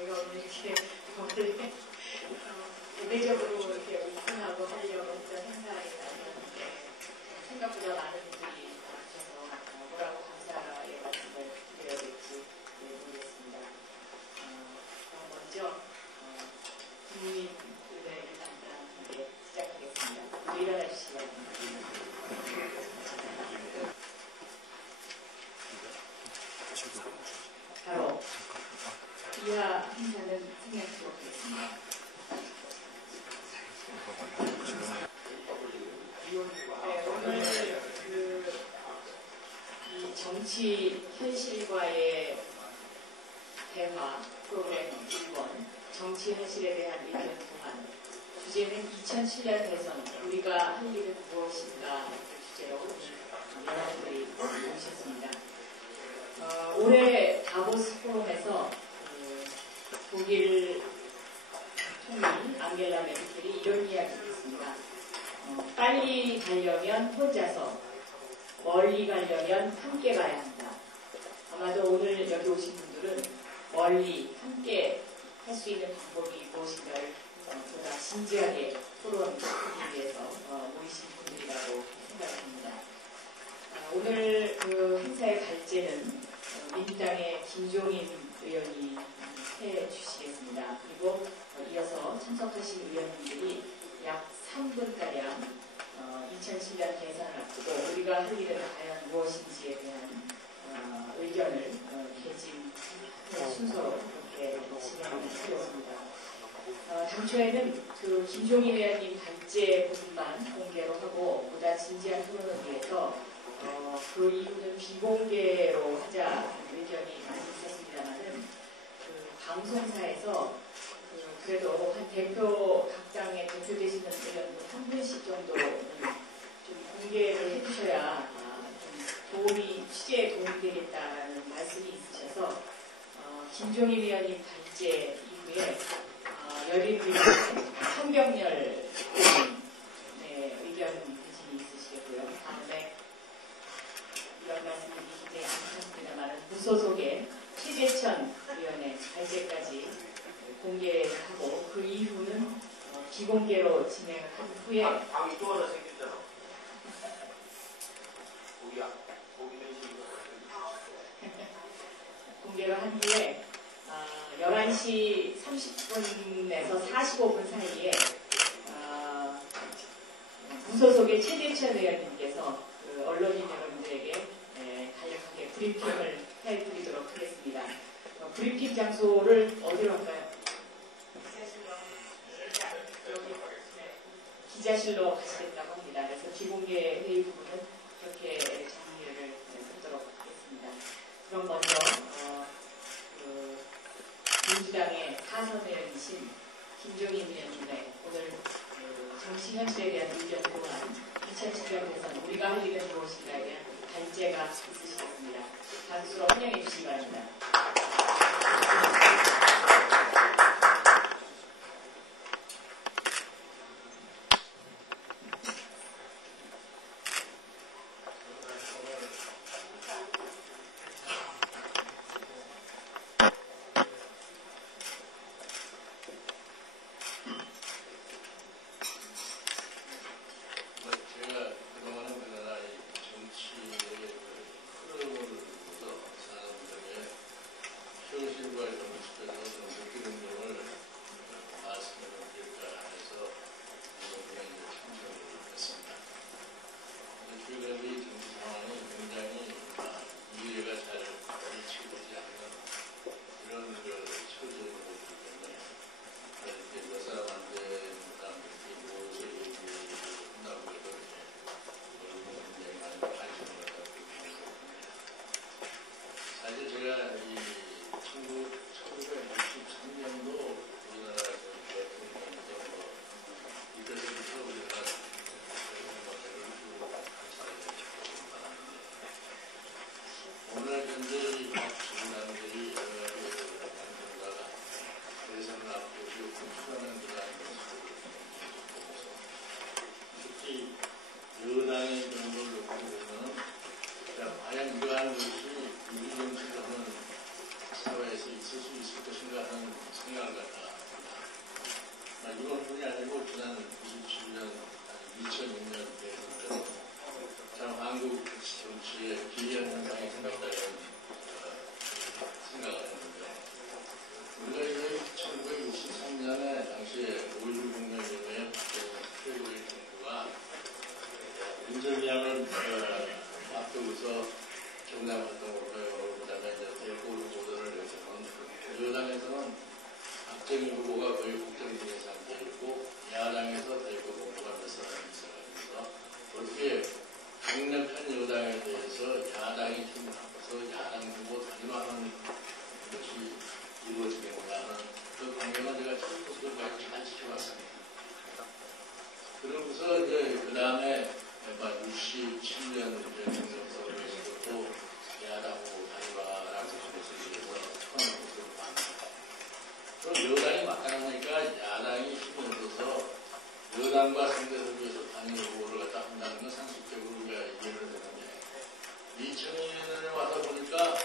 저희가 오늘 이렇게 거리에 대대적으로 이렇게 오픈하고 하려고 했던 행사에는 생각보다 많은 분들이 와주셔서 뭐라고 감사의 말씀을 드려야 될지 모르겠습니다. 먼저 국민의회 간단하게 시작하겠습니다. 일어나 주시기 바랍니다. 바로 이하 행사는 생략하도록 하겠습니다. 네, 오늘 이 정치 현실과의 대화 프로그램 1번 정치 현실에 대한 의견 동안 주제는 2007년 대선 우리가 할 일은 무엇인가 주제로 오늘 여러분들이 모셨습니다. 올해 다보스 포럼에서 독일 총리 앙겔라 메르켈이 이런 이야기를 했습니다. 빨리 가려면 혼자서, 멀리 가려면 함께 가야 한다. 아마도 오늘 여기 오신 분들은 멀리 함께 할 수 있는 방법이 무엇인가를 보다 진지하게 토론하기 위해서 모이신 분들이라고 생각합니다. 오늘 그 행사의 발제는 민주당의 김종인 의원이 해주시겠습니다. 그리고 이어서 참석하신 의원님들이 약 3분가량 2007년 대선을 앞두고 우리가 할 일은 과연 무엇인지에 대한 의견을 개진할 순서로 이렇게 진행을 하겠습니다. 당초에는 그 김종인 의원님 발제 부분만 공개로 하고 보다 진지한 토론을 위해서 그 이후는 비공개로 하자 의견이 많이 있었습니다만은 그 방송사에서 그래도 한 각 당의 대표 되시는 의원분 한 분씩 정도는 좀 공개를 해주셔야 좀 취재에 도움이 되겠다라는 말씀이 있으셔서 김종인 의원님 발제 이후에 열린우리의 성병렬 의견 개진이 있으시고요. 다음에 이런 말씀드리기 굉장히 안타깝습니다만 무소속의 최재천 의원의 발제까지 공개하고 그 이후는 비공개로 진행을 한 후에 방이 또 하나 생겼잖아. 공개를 한 후에 11시 30분에서 45분 사이에 무소속의 최재천 의원님께서 그 언론인 여러분들에게 간략하게 브리핑을 해드리도록 하겠습니다. 브리핑 장소를 어디로 할까요? 기자실로 가시겠다고 합니다. 그래서 비공개 회의 부분은 그렇게 정리를 하도록 하겠습니다. 그럼 먼저 민주당의 타선 의원이신 김종인 의원님의 오늘 정치 현실에 대한 의견 또한 2007년 대선 우리가 할 일은 무엇인가에 대한 발제가 있으시겠습니다. 박수로 환영해 주시기 바랍니다. 사실 제가 이 1963 2006년 대선 때 참 한국 정치의 기이한 현상이 생겼다는 생각을 했는데, 우리가 이제 1963년에 당시에 5.16 공명 이후에 최고의 정부가 윤석열을 앞두고서 정당 활동으로 그다음에 이제 대구 후보들을 내세운 여당에서는 박정희 후보가 거의 국정기획 상태였고 야당에서 대구 후보가 몇 사람이 있어가지고 어떻게 강력한 여당에 대해서 야당이 힘을 합쳐서 야당 후보 단일화하는 것이 이루어지겠는가 하는 그 관계가 제가 처음부터 잘 지켜봤습니다. 그러고서 이제 그 다음에 67년 대통령선거에서도 또 야당 후보 단일화라고 해서 처음 모습을 봤습니다. 그럼 여당이 막강하니까 야당이 힘을 얻어서 여당과 상대를 위해서 단일 후보를 갖다 한다는 건 상식적으로 우리가 이해를 했는데 2000년에 와서 보니까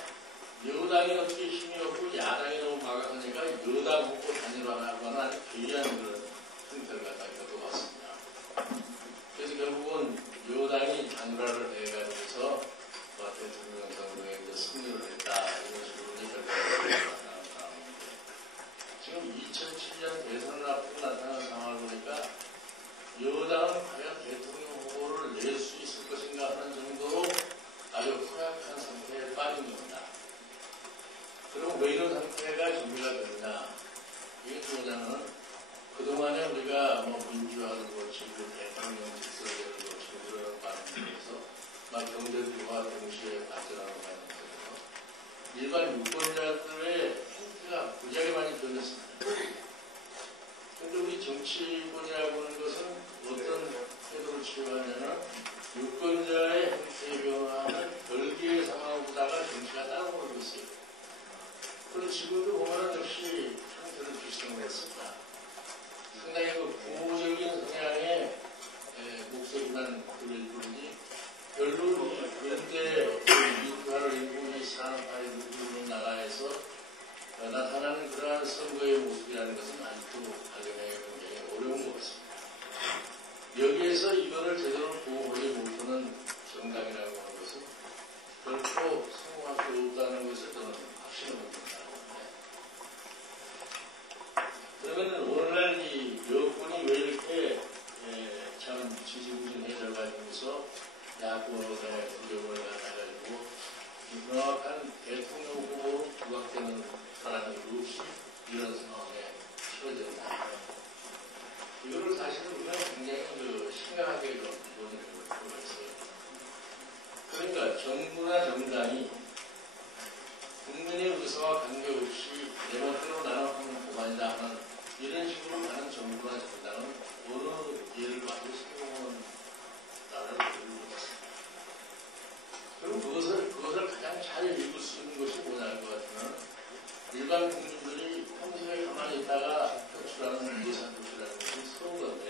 여당이 어떻게 힘이 없고 야당이 너무 과감하니까 여당 후보 단일화라고 하는 기이한 그런 형태를 갖다 겪어봤습니다. 그래서 결국은 여당이 단일화를 해가지고서 대통령 선거에 승리를 했다 이런 식으로 결과가 나타나는 상황인데 지금 2007년 대선을 앞두고 나타나는 상황을 보니까 여당은 과연 대통령 후보를 낼 수 있을 것인가 하는 정도로 아주 허약한 상태에 빠진 겁니다. 그럼 왜 이런 상태가 준비가 되느냐? 이게 뭐냐면 그동안에 우리가 민주화도 거치고 대통령 직설제를 거치고 그런 과정에서 경제주의와 동시에 발전하는 과정에서 일반 유권자들의 행태가 무지하게 많이 변했습니다. 그런데 우리 정치권이라고 하는 것은 어떤 태도를 취하냐면 유권자의 행태의 변화는 별개의 상황보다가 정치가 따라오고 있어요. 그리고 지금도 보면 역시 형태를 비슷한 것 같습니다. 상당히 그 부모적인 성향의 목소리만 들릴 뿐이지 별로 현대 민주화를 일고 이 산업화에 누리는 나라에서 나타나는 그러한 선거의 모습이라는 것은 아직도 발견하기가 굉장히 어려운 것 같습니다. 여기에서 이거를 제대로 보호하지 못하는 정당이라고 하는 것은 결코 성공할 수 없다는 것을 저는 확신을 못합니다. 그러면 오늘날 이 여권이 왜 이렇게 참 지지부진해져가지고서 야권의 부정을 갖다가지고 명확한 대통령 후보로 부각되는 사람이 없이 이런 상황에 처해졌다. 이거를 사실은 우리가 굉장히 심각하게 논의를 하고 있어요. 그러니까 정부나 정당이 국민의 의사와 관계없이 내 멋대로 나는 하는 고만이다 하는 이런 식으로 가는 정부나 정당은 어느 예를 봐도 성공하는 나라를 보여주고 있습니다. 그럼 그것을 가장 잘 읽을 수 있는 것이 뭐냐는 것 같으면 일반 국민들이 평소에 가만히 있다가 표출하는 예산 표출하는 것이 선거인데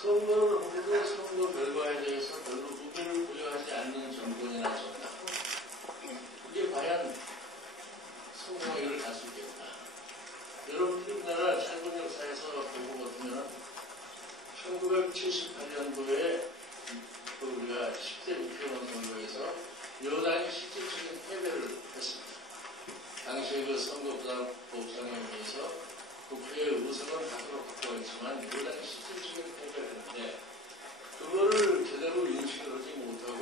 선거를 하고도 선거 결과에 대해서 별로 의미를 부여하지 않는 정권이나 정당 그게 과연 성공하기를 갈 수 있겠다. 여러분들이 우리나라 짧은 역사에서 보고 보면 1978년도에 우리가 10대 국회의원 선거에서 여당이 실질적인 패배를 했습니다. 당시에 그 선거법상에 의해서 국회의 의석은 다수로 갖고 있지만 여당이 실질적인 패배를 했는데 그거를 제대로 인식을 하지 못하고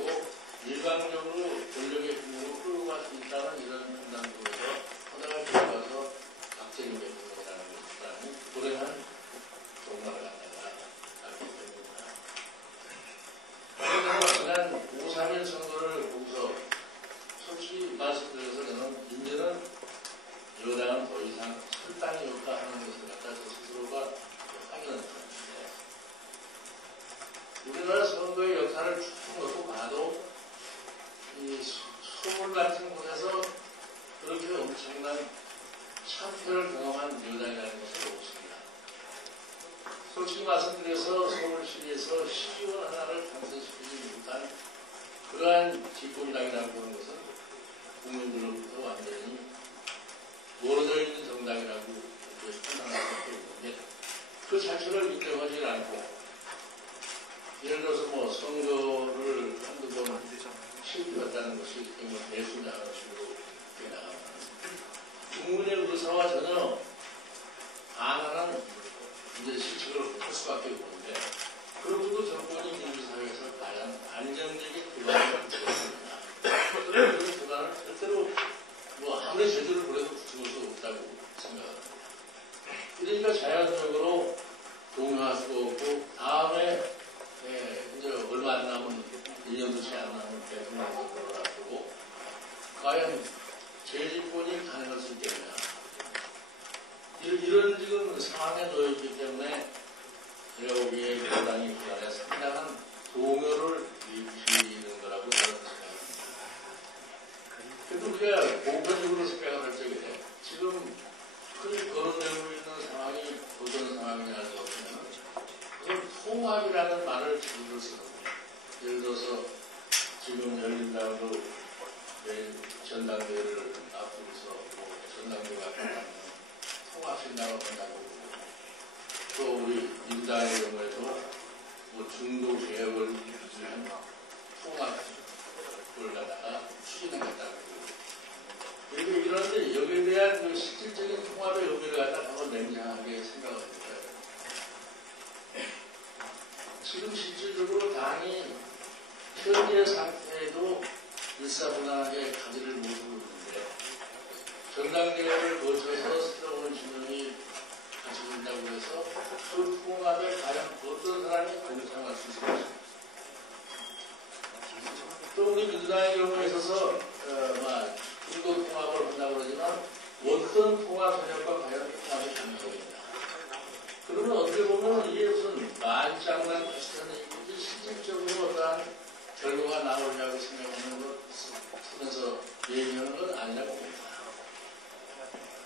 일방적으로 권력의 힘으로 끌고 갈 수 있다는 이런 판단으로서 하다가 들어가서 박정희 대통령이라는 것이라는 불행한 종말을 갖다가 알게 됩니다. 그래서 지난 5.3일 선거를 보고서 솔직히 말씀드려서 저는 이제는 여당은 더 이상 설당이 없다 하는 것을 갖다 저 스스로가 확인했는데 우리나라 선거의 역사를 쭉 놓고 봐도 이 소문 같은 곳에서 그렇게 엄청난 참패를 경험한 여당이라는 것은 없습니다. 솔직히 말씀드려서 서울시에서 시의원 하나를 당선시키지 못한 그러한 집권당이라고 하는 것은 국민들로부터 완전히 멀어져 있는 정당이라고 이렇게 판단할 수 있는데 그 자체를 인정하지 않고 민주사와 전혀 반하는 이제 실책을 할 수밖에 없는데, 그러고도 정권이 민주사회에서 과연 안정적인 기반을 구축했습니다. 그런 기반을 절대로 뭐 아무리 제주를 보내도 구축할 수 없다고 생각합니다. 그러니까 자연적으로 동요할 수가 없고, 다음에 이제 얼마 안 남은 1년도 채 안 남은 대통령 선거를 앞두고 과연 재집권이 가능할 수 있겠냐, 이런 지금 상황에 놓여 있기 때문에 제가 보기에 민주당이 그간에 상당한 동요를 일으키는 거라고 저는 생각합니다. 그래도 우리가 보편적으로 생각을 할 적에 지금 흔히 거론되고 있는 상황이 어떤 상황이냐 할 수 없으면 그건 통합이라는 말을 줄여서 쓰는 거예요. 예를 들어서 지금 열린당으로 내일 전당대회를 앞두고서 뭐 전당대회가 끝나면 통합신당을 한다고, 또 우리 민주당의 경우에도 뭐 중도 개혁을 위한 통합을 갖다가 추진하겠다고. 그리고 이런데 여기에 대한 그 실질적인 통합의 의미를 갖다가 한번 냉정하게 생각을 해봐요. 지금 실질적으로 당이 현재 상태에도 일사분란하게 가지를 못하고 있는데, 전당대회를 거쳐서 새로운 진영이 가져진다고 해서 그 통합에 과연 어떤 사람이 동참할 수 있을 것인가. 또 우리 민주당의 경우에 있어서 중도 통합을 한다고 그러지만 어떤 통합 세력과 과연 통합이 가능하겠냐. 그러면 어떻게 보면 이게 무슨 말장난 비슷한 얘기지 실질적으로 어떠한 결과가 나오려고 생각하는 것 하면서 얘기하는 건 아니라고 봅니다.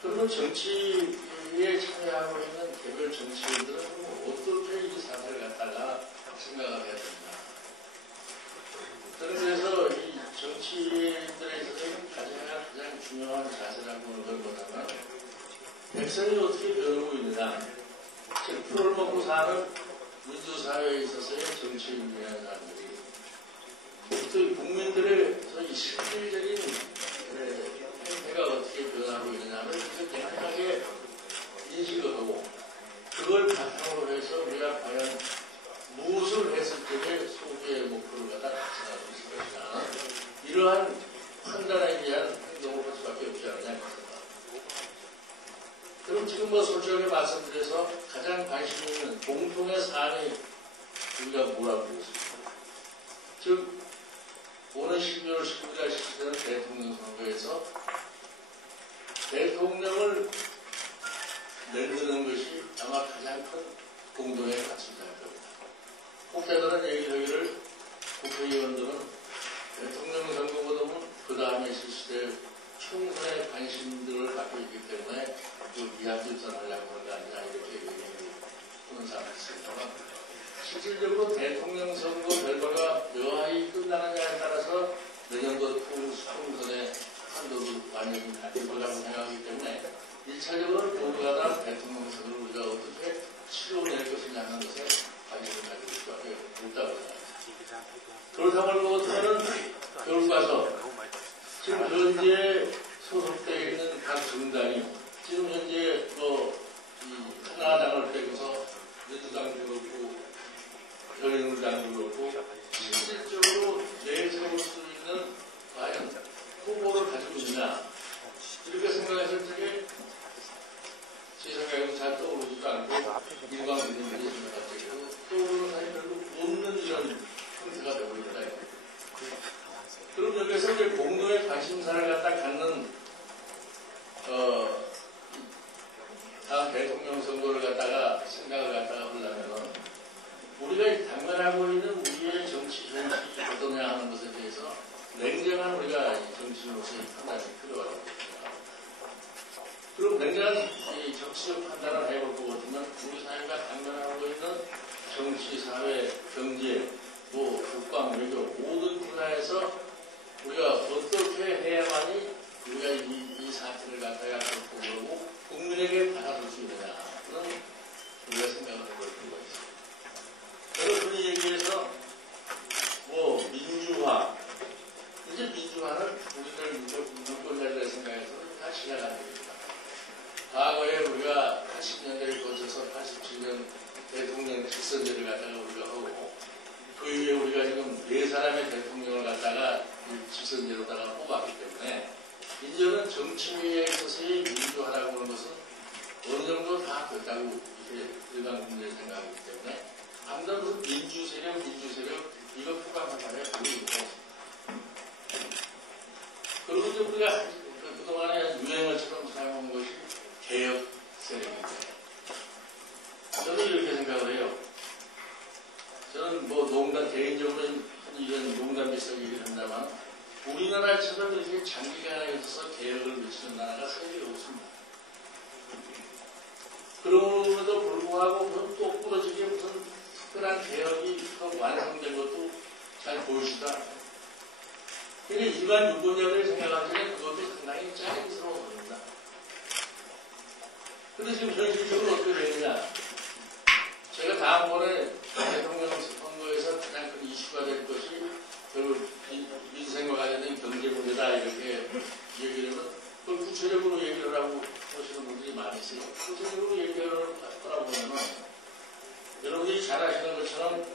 그러면 정치에 참여하고 있는 개별 정치인들은 어떻게 이 사태를 갖다가 생각을 해야 된다. 저는 그래서 이 정치인들에 있어서 가장 중요한 자세라고 하는 걸 보자면 백성이 어떻게 변하고 있느냐. 즉 풀을 먹고 사는 민주사회에 있어서의 정치인이라는 사람들이 또 국민들의 이 실질적인 행태가 어떻게 변하고 있느냐를 명확하게 인식을 하고, 그걸 바탕으로 해서 우리가 과연 무엇을 했을 때 소기의 목표를 갖다 달성할 수 있을 것이냐, 이러한 판단에 대한 행동을 할 수밖에 없지 않느냐. 그럼 지금 뭐 솔직하게 말씀드려서 가장 관심 있는 공통의 사안이 우리가 뭐라고 보겠습니까? 즉 오늘 12월 19일에 실시되는 대통령 선거에서 대통령을 만드는 것이 아마 가장 큰 공동의 가치일 겁니다. 혹자들은 얘기하기를 국회의원들은 대통령 선거보다는 그 다음에 실시될 총선의 관심들을 갖고 있기 때문에 그 이합질서를 하려고 하는 게 아니라 이렇게 얘기하는 사람이 있습니다만, 실질적으로 대통령 선거 결과가 여하이 끝나느냐에 따라서 내년도 총선의 한도도 완전히 바뀔 거라고 생각하기 때문에 1차적으로 모두가 다 대통령 선거를 우리가 어떻게 치러낼 것이냐 하는 것에 관심을 가지고 있다고 생각합니다. 그렇다고 그렇다면 결과서 지금 현재 소속되어 있는 각 정당이 지금 현재 하나당을 빼고서 민주당도 그렇고 열린우리당도 그렇고 실질적으로 내세울 수 있는 과연 후보를 가지고 있느냐, 이렇게 생각했을 적에 제 생각에는 잘 떠오르지도 않고 일반국민들이 생각할 적에도 떠오르는 사람이 별로 없는 이런 형태가 되고 있다. 그럼 여기서 이제 공동의 관심사를 갖다 갖는 다음 대통령 선거를 갖다가 생각을 갖다가 하려면 우리가 당면하고 있는 우리의 정치 현실이 어떠냐 하는 것에 대해서 냉정한 우리가 정치인으로서의 판단이 필요하다고 생각합니다. 그럼 냉정한 이 정치적 판단을 해볼 것 같으면 우리 사회가 당면하고 있는 정치, 사회, 경제, 국방, 외교 모든 분야에서 우리가 어떻게 해야만이 우리가 이 사태를 갖다가 극복하고 국민에게 받아줄 수 있느냐는 우리가 생각을 해볼 필요가 있습니다. 여러분이 얘기해서 민주화, 이제 민주화는 우리들 유권자들의 생각에서는 다 지나간 일입니다. 70년대를 거쳐서 87년 대통령 직선제를 갖다가 우리가 하고 그 이후에 우리가 지금 4사람의 대통령을 갖다가 직선제로다가 뽑았기 때문에 이제는 정치에 있어서의 민주화라고 하는 것은 어느 정도 다 됐다고 이렇게 일반 국민의 생각이기 때문에 아무튼 무슨 민주세력 이거 포괄하잖아요. 그리고 이제 우리가 그동안에 유행어처럼 사용한 것이 개혁 세력인데 저는 이렇게 생각을 해요. 저는 뭐 개인적으로 이런 농담 비슷하게 얘기를 한다만 우리나라처럼 이렇게 장기간에 있어서 개혁을 외치는 나라가 세계에 없습니다. 그럼에도 불구하고 무슨 똑 부러지게 무슨 특별한 개혁이 완성된 것도 잘 보이지도 않아요. 그러니까 일반 유권자들이 생각할 때는 그것도 상당히 짜증스러워 보입니다. 근데 지금 현실적으로 어떻게 되느냐. 제가 다음번에 대통령 선거에서 가장 큰 이슈가 될 것이 그 민생과 관련된 경제 문제다 이렇게 얘기를 하면 그걸 구체적으로 얘기를 하고 하시는 분들이 많이 있어요. 구체적으로 얘기를 하라고 하면 여러분들이 잘 아시는 것처럼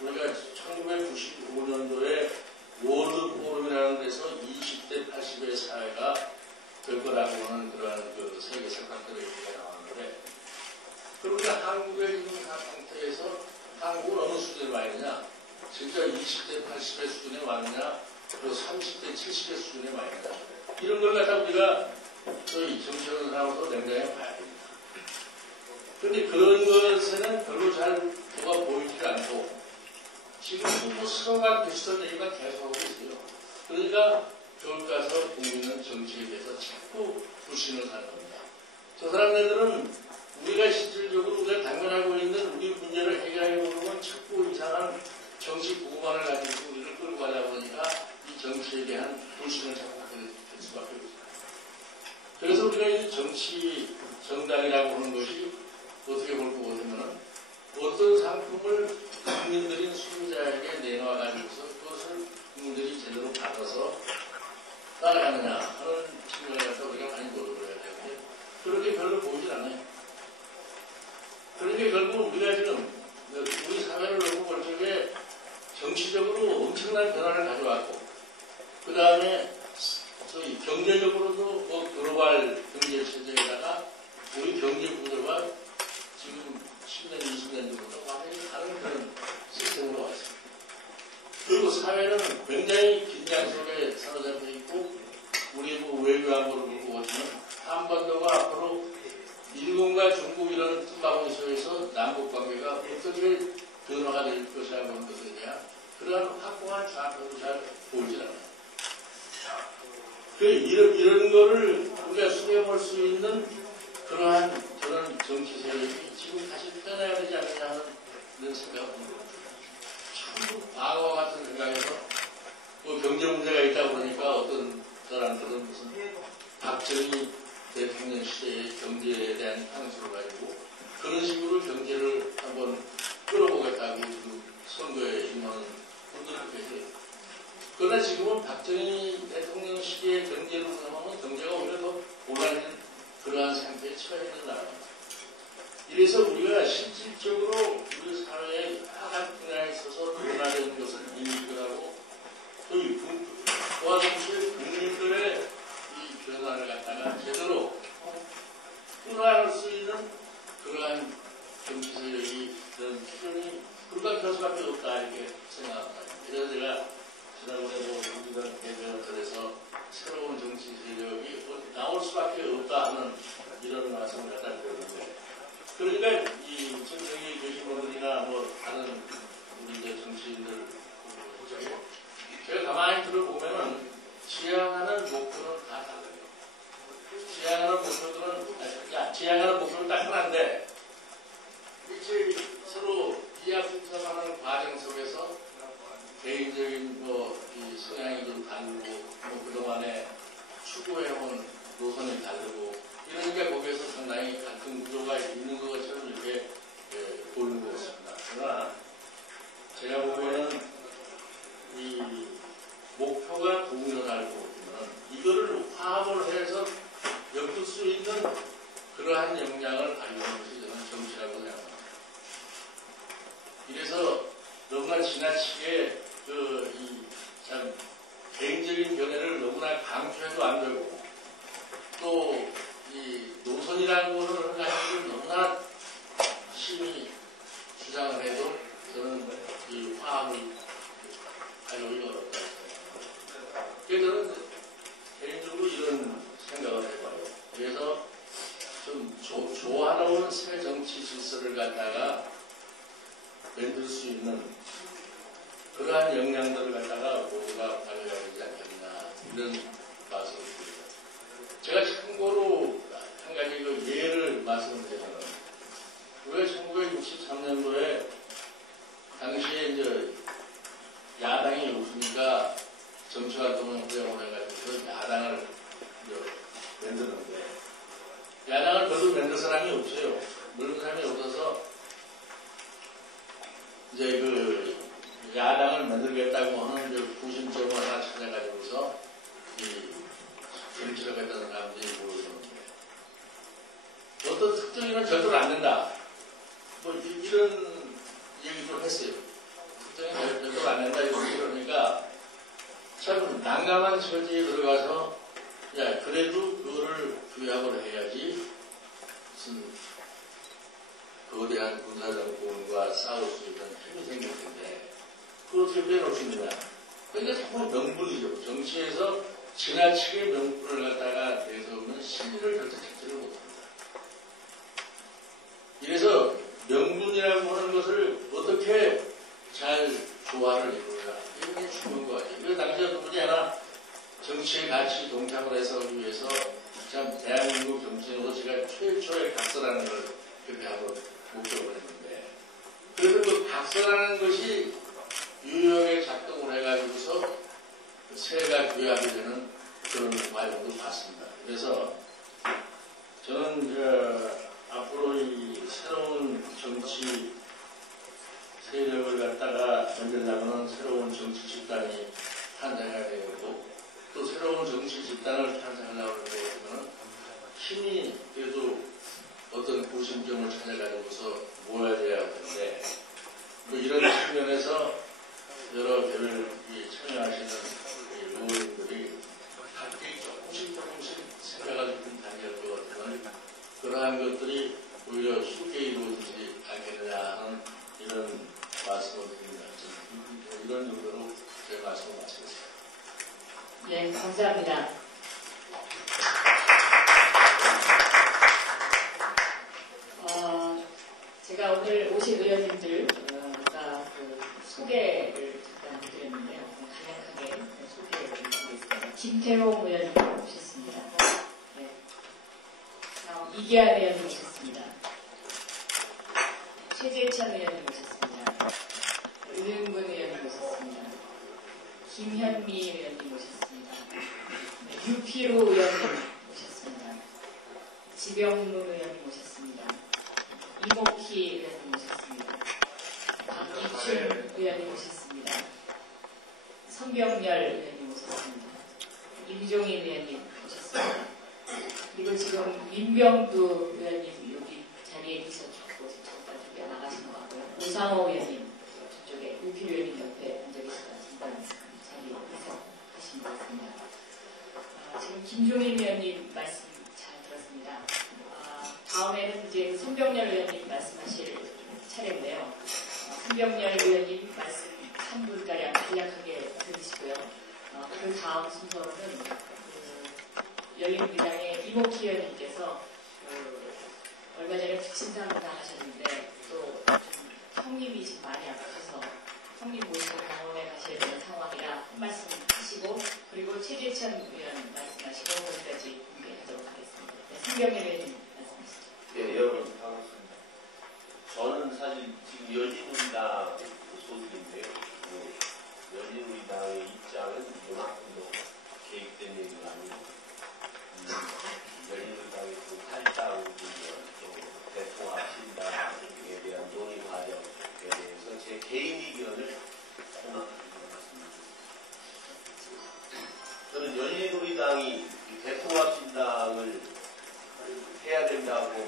우리가 1995년도에 월드 포럼이라는 데서 20대 80의 사회가 될 거라고 하는 그러한 그 세계 생각들의 얘기가 나왔는데 그러니까 한국의 지금 한 상태에서 한국은 어느 수준에 와 있느냐 진짜 20대 80의 수준에 왔느냐 그리고 30대 70의 수준에 와 있느냐 이런 걸 갖다 우리가 저희 정치하는 사람으로 냉정히 봐야 됩니다. 그런데 그런 것에는 별로 잘 뭐가 보이지 않고 지금 뭐 스로간 비슷한 얘기가 계속하고 있어요. 그러니까 겨울 가서 국민은 정치에 대해서 자꾸 불신을 하는 겁니다. 저 사람들은 우리가 실질적으로 우리가 당면하고 있는 우리 문제를 해결해보면 자꾸 이상한 정치 구호만을 가지고 우리를 끌고 가다 보니까 이 정치에 대한 불신을 자꾸 갖게 될 수밖에 없습니다. 그래서 우리가 이 정치 정당이라고 하는 것이 어떻게 볼 것 같으면 어떤 상품을 국민들인 소유자에게 내놔가지고서 그것을 국민들이 제대로 받아서 따라가느냐 하는 측면에서 우리가 많이 노력을 해야 되는데 그렇게 별로 보이질 않아요. 그러니까 결국 우리가 지금 우리 사회를 놓고 볼 적에 정치적으로 엄청난 변화를 가져왔고 그 다음에 저희 경제적으로도 뭐 글로벌 경제 체제에다가 우리 경제 구조가 지금 10년, 20년 정도 완전히 다른 그런 시스템으로 왔습니다. 그리고 사회는 굉장히 긴장 속에 사로잡혀 있고 우리 뭐 외교안보를 보고 보시면 한반도가 앞으로 일본과 중국 이런 틈바구니에서 남북관계가 어떻게 변화가 될 것이라고 하는 것에 대한 그러한 확고한 좌표도 잘 보이질 않아요. 이런 거를 우리가 수렴할 수 있는 그러한 저런 정치 세력이 지금 다시 떠나야 되지 않느냐 하는 이런 생각은 참 과거와 같은 생각에서 뭐 경제 문제가 있다 보니까 어떤 사람들은 무슨 박정희 대통령 시대의 경제에 대한 향수를 가지고 그런 식으로 경제를 한번 끌어보겠다고 그 선거에 임하는 분들도 계세요. 그러나 지금은 박정희 대통령 시기의 경제로 생각하면 경제가 오히려 더 올라가는 그러한 상태에 처해 있는 나라입니다. 이래서 우리가 실질적으로 우리 사회의 다각 분야에 있어서 변화되는 것을 인식하고 그와 동시에 국민들의 이 변화를 갖다가 제대로 끌어안을 수 있는 그러한 정치 세력이 이런 필연이 불가피할 수밖에 없다 이렇게 생각합니다. 그래서 제가 지난번에 우리가 대변에서 새로운 정치 세력이 나올 수밖에 없다 하는 이런 말씀을 갖다 드렸는데 그러니까 이 지금 여기 계신 분들이나 뭐 다른 우리 이제 정치인들 제가 가만히 들어보면은 지향하는 목표는 다 달라요. 지향하는 목표는 딱 하나인데 이제 서로 이야기하는 과정 속에서 개인적인 이 성향이 좀 다르고 그동안에 추구해온 노선이 다르고 이러니까 거기에서 상당히 같은 구조가 있는 것처럼 이렇게 보이는 것 같습니다. 그러나 제가 보기에는 이 목표가 동일하다고 보면 이거를 화합을 해서 엮을 수 있는 그러한 그러한 역량을 발휘하는 것이 저는 정치라고 생각합니다. 이래서 너무나 지나치게 참 개인적인 견해를 너무나 강조해도 안 되고 또 이 노선이라는 것을 가지고 너무나 심히 주장을 해도 저는 이 화합을 가져오기 어렵다. 그래서 저는 개인적으로 이런 생각을 해봐요. 그래서 좀 조화로운 새 정치 질서를 갖다가 만들 수 있는 그러한 역량들을 갖다가 모두가 발휘해야 되지 않겠나 이런 말씀을 드립니다. 제가 참고로 한 가지 그 예를 말씀드리자면 우리가 1963년도에 당시에 이제 야당이 없으니까 정치활동을 허용을 해가지고 야당을 만드는데 야당을 별로 만들 사람이 없어요. 만들 사람이 없어서 이제 그 야당을 만들겠다고 하는 구심점을 하나 찾아가지고서 이 정치를 했던 사람들이 모여있는데 어떤 특정인은 절대로 안 된다. 뭐 이런 얘기도 했어요. 특정인은 절대로 안 된다 이러니까 참 난감한 처지에 들어가서 야 그래도 그거를 규약을 해야지 무슨 거대한 군사정권과 싸울 수 있는 힘이 생길 텐데 그걸 어떻게 빼놓습니다. 그러니까 자꾸 명분이죠. 정치에서 지나치게 명분을 갖다가 내세우면 실리를 절대 찾지를 못합니다. 이래서 명분이라고 하는 것을 어떻게 잘 조화를 이루느냐 이런 게 중요한 것 같아요. 그래서 당시 어떤 분이 하나 정치에 같이 동참을 해서 하기 위해서 참 대한민국 정치인으로 제가 최초의 각서라는 걸 그렇게 하고 목적을 했는데 그래서 그 각서라는 것이 유효하게 작동을 해가지고서 새가 규약이 되는 그런 과정도 봤습니다. 그래서 저는 앞으로 이 새로운 정치 세력을 갖다가 만들려면 새로운 정치 집단이 탄생해야 되고 또 새로운 정치 집단을 탄생하려고 하면 힘이 그래도 어떤 구심점을 찾아가지고서 모아져야 할 텐데 뭐 이런 측면에서 여러 개를 참여하시는 의원님들이 각기 조금씩 생각을 좀 다녀야 할 것 같으면 그러한 것들이 오히려 쉽게 이루어지지 않겠느냐 하는 이런 말씀을 드립니다. 이런 정도로 제 말씀을 마치겠습니다. 네, 감사합니다. 제가 오늘 오신 의원님들과 소개를 잠깐 해드렸는데요. 간략하게 소개를 드리겠습니다. 김태홍 의원님 오셨습니다. 네. 이기환 의원님 오셨습니다. 최재천 의원님 오셨습니다. 은은근 의원님 오셨습니다. 김현미 의원님 오셨습니다. 네, 유피로 의원님 오셨습니다. 지병문 의원님 오셨습니다. 이목희 의원님 오셨습니다. 박기춘 의원님 오셨습니다. 성병열 의원님 오셨습니다. 임종인 의원님 오셨습니다. 그리고 지금 민병두 의원님 여기 자리에 계셔주고 저쪽에 나가신 것 같고요. 오상호 의원님 저쪽에 유필 의원님 옆에 앉아 계시다 잠깐 자리에 계셔가신 것 같습니다. 지금 김종인 의원님 말씀 잘 들었습니다. 다음에는 이제 손병열 의원님 말씀하실 차례인데요. 손병열 의원님 말씀 3분가량 간략하게 들으시고요. 그 다음 순서로는 열린우리당의 이목희 의원님께서 얼마 전에 부친상 나가셨는데 또 좀 형님이 지금 많이 아프셔서 형님 모시고 병원에 가셔야 되는 상황이라 한 말씀 하시고 그리고 최재천 의원 말씀하시고 거기까지 공개하도록 하겠습니다. 네, 손병열 의원님 말씀하시죠. 네, 여러분 반갑습니다. 저는 사실 지금 열린우리당 소속인데요. 열린우리당의 입장은 이만큼도 계획된 얘기가 아니고 열린우리당의 또 탈당 또 대통합신당에 대한 논의 과정에 대해서 제 개인 의견을 하나 드리겠습니다. 저는 열린우리당이 대통합신당을 해야 된다고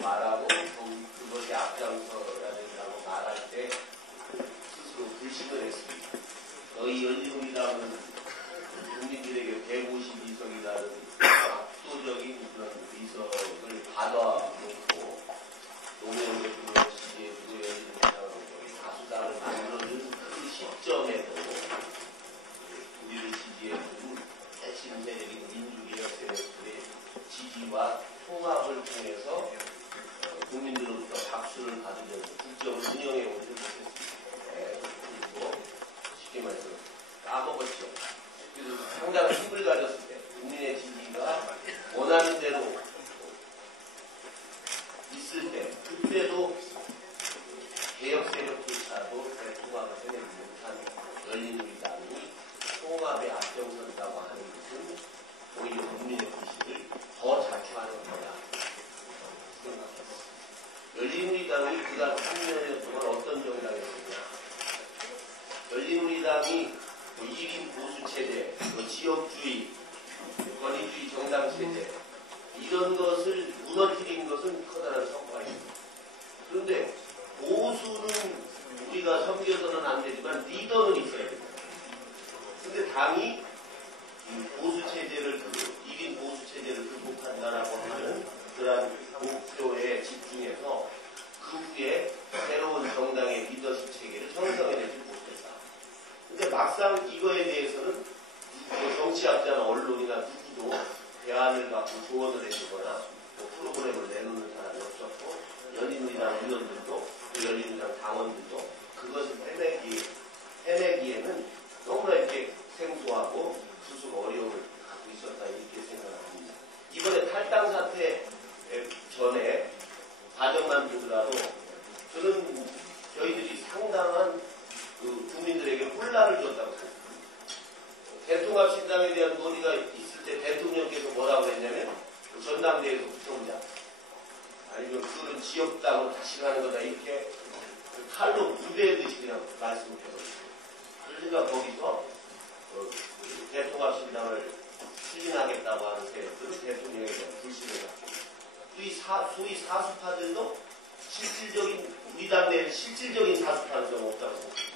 지지와 통합을 통해서 국민들로부터 박수를 받으면서 국정을 운영해 오지 못했습니다. 그리고 쉽게 말해서 까먹었죠. 그래서 상당히 힘을 가졌을 때 국민의 지지가 원하는 대로 있을 때 그때도 개혁 세력조차도 대통합을 해내지 못한 열린우리당이 통합에 앞장선다고 하는 것은 오히려 국민의 지지를 더 자초하는 거다 생각합니다. 열린우리당이 그간 3년여 동안 어떤 정당이었느냐. 열린우리당이 1인 보수체제, 지역주의, 권위주의 정당체제 이런 것을 무너뜨린 것은 커다란 성과입니다. 그런데 보수는 우리가 섬겨서는 안 되지만 리더는 있어야 됩니다. 그런데 당이 보수체제를 1인 보수체제를 극복한다라고 하는 그러한 목표에 집중해서 그 후에 새로운 정당의 리더십 체계를 형성해내지 못했다. 근데 막상 이거에 대해서는 정치학자나 언론이나 누구도 대안을 갖고 조언을 해주거나 프로그램을 내놓는 사람이 없었고 열린우리당 의원들도 열린우리당 당원들도 그것을 해내기에는 너무나 이렇게 생소하고 스스로 어려움을 갖고 있었다 이렇게 생각합니다. 이번에 탈당 사태 전에 과정만 보더라도 저는 저희들이 상당한 국민들에게 혼란을 줬다고 생각합니다. 대통합신당에 대한 논의가 있을 때 대통령께서 뭐라고 했냐면 전당대회에서 붙여보자. 아니면 그거는 지역당으로 다시 가는 거다. 이렇게 칼로 무대듯이 그냥 말씀을 해버렸어요. 그러니까 거기서 대통합신당을 추진하겠다고 하는 세력들은 대통령에 대한 불신을 갖고 소위 사수파들도 실질적인 우리 당내에 실질적인 사수파는 좀 없다고 생각합니다.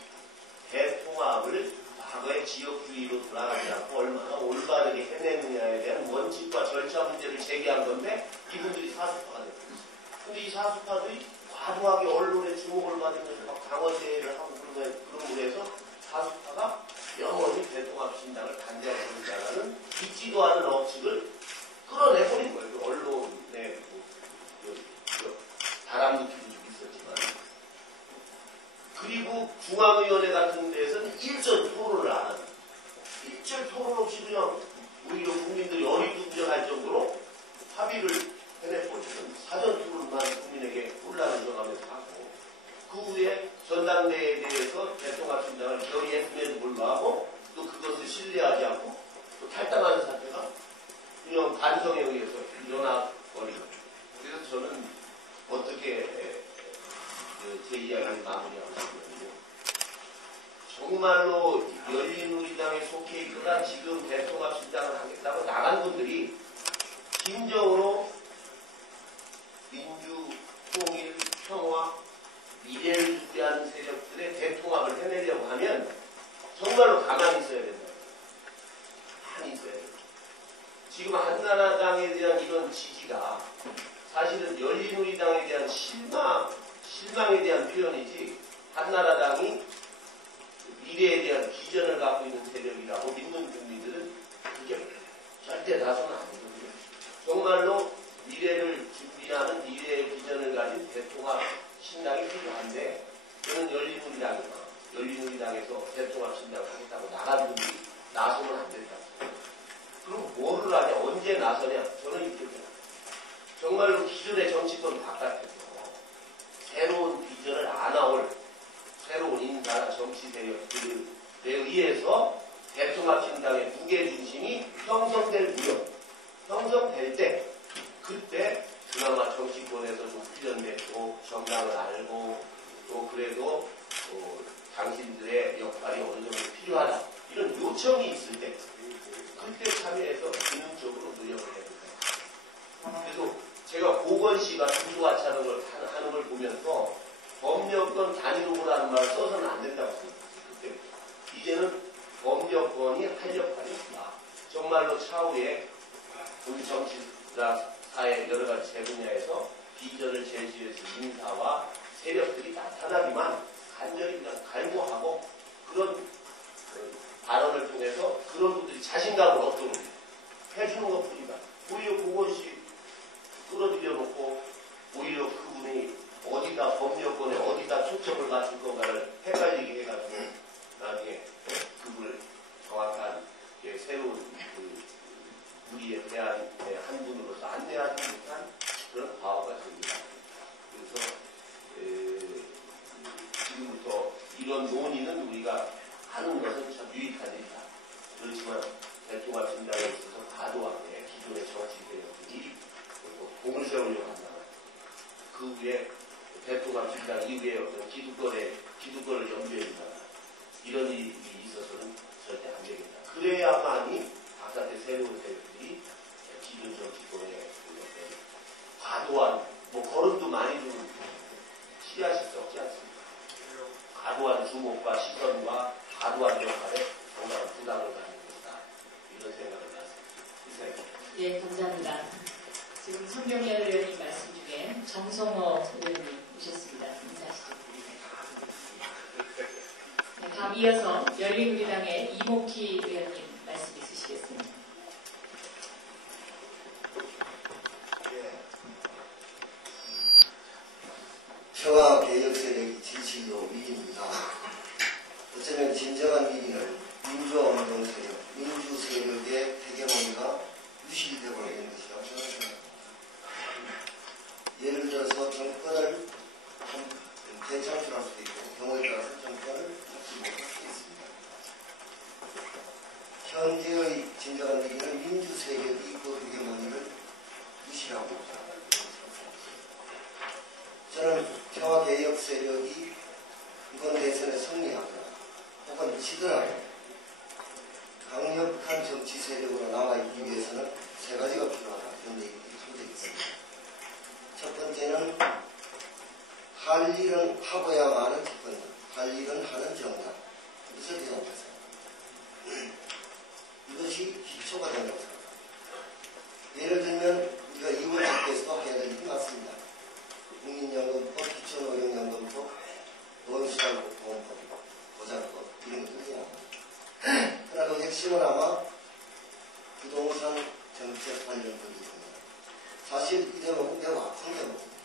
대통합을 과거의 지역주의로 돌아가지 않고 얼마나 올바르게 해내느냐에 대한 원칙과 절차 문제를 제기한 건데 이분들이 사수파가 됐어요. 근데 이 사수파들이 과도하게 언론의 주목을 받으면서 막 강원대회를 하고 그런 해서 사수파가 영원히 대통합신당을 반대하는 있지도 않은 억측을 끌어내버린 거예요. 언론에 바람누기도 좀 있었지만. 그리고 중앙위원회 같은 데서는 일절 토론을 안 합니다. 일절 토론 없이 그냥 오히려 국민들이 어리둥절할 정도로 합의를 해내버리는 사전 토론만 국민에게 혼란을 줘가면서 하고 그 후에 전당대회에 대해서 대통합신당을 결의했음에도 불구하고 또 그것을 신뢰하지 않고 또 탈당하는 사태가 그냥 반성에 의해서 일어나버리고 그래서 저는 어떻게 제 이야기를 마무리하고 싶거든요. 정말로 열린우리당에 속해 있거나 지금 대통합신당을 하겠다고 나간 분들이 진정으로 민주, 통일, 평화, 미래를 위한 세력들의 대통합을 해내려고 하면 정말로 가만히 있어야 된다. 가만히 있어야 된다. 지금 한나라당에 대한 이런 지지가 사실은 열린우리당에 대한 실망에 대한 표현이지 한나라당이 미래에 대한 비전을 갖고 있는 세력이라고 믿는 국민들은 그게 절대 나서는 안 되거든요. 정말로 미래를 준비하는 미래의 비전을 가진 대통합 신당이 필요한데 저는 열린우리당에서 대통합 신당을 하겠다고 나간 분들이 나서면 안 된다. 그럼 뭐를 하냐? 언제 나서냐? 저는 이렇게 생각합니다. 정말로 기존의 정치권 바깥에서 새로운 비전을 안아올 새로운 인사나 정치 세력들에 의해서 대통합신당의 무게중심이 형성될 때 그때 그나마 정치권에서 좀 훈련됐고 정당을 알고 또 그래도 당신들의 역할이 어느 정도 필요하다 이런 요청이 있을 때 그때 참여해서 기능적으로 노력을 해야 됩니다. 그래서 제가 고건씨가 투수하차는 걸 하는 걸 보면서 법령권 단위로라는 말을 써서는 안 된다고 생각했어요. 그때 이제는 법령권이 할 역할이 있다. 정말로 차후에 우리 정치사 사회 여러 가지 분야에서 비전을 제시해서 인사와 세력들이 나타나기만 간절히 그냥 갈구하고 그런 발언을 통해서 그런 분들이 자신감을 얻도록 해주는 것 뿐이다. 오히려 고건씨 예상하지 못한 그런 과오가 됩니다. 그래서 지금부터 이런 논의는 우리가 하는 것은 참 유익한 일이다. 그렇지만 대통합 진단에 있어서 과도하게 기존의 정치개혁들이 공을 세우려고 한다. 그 후에 대통합 진단 이후에 어떤 기득권을 염두에 둔다. 이런 일이 있어서는 절대 안 되겠다. 그래야만이 바깥의 새로운 세력들이 기존 정치권의 과도한 거름도 많이 좀 취하실 수 없지 않습니까? 과도한 주목과 시선과 과도한 역할에 정말 부담을 가는 것이다. 이런 생각을 했습니다. 예, 감사합니다. 지금 성경열 의원님 말씀 중에 정성호 의원님 오셨습니다. 인사하시죠. 네, 다음 이어서 열린우리당의 이목희 의원님 말씀 있으시겠습니다. 평화 개혁 세력이 진실로 위기입니다. 어쩌면 진정한 위기는 민주화운동 세력, 민주 세력의 헤게모니가 유실되고 있는 것이라고 생각합니다. 예를 들어서 정권을 재창출할 수도 있고 경우에 따라서 정권을 잡지 못할 수도 있습니다. 현재의 진정한 위기는 민주 세력이 그 헤게모니를 유실하고 있다. 저는 평화개혁 세력이 이번 대선에 승리하거나 혹은 지더라도 강력한 정치 세력으로 남아있기 위해서는 세 가지가 필요하다. 이런 얘기들이 함께 있습니다. 첫 번째는 할 일은 하고야만 하는 집권당, 할 일은 하는 정당. 이것을 대상하세요. 이것이 기초가 된다고 생각합니다. 예를 들면 우리가 이번 정부에서도 해야 될 일이 많습니다. 국민연금법, 기초노령연금법, 노인수당보험법, 보장법 이런 것들이 나옵니다. 그러나 그 핵심은 아마 부동산 정책 관련 법입니다. 사실 이 대목은 매우 아픈 대목입니다.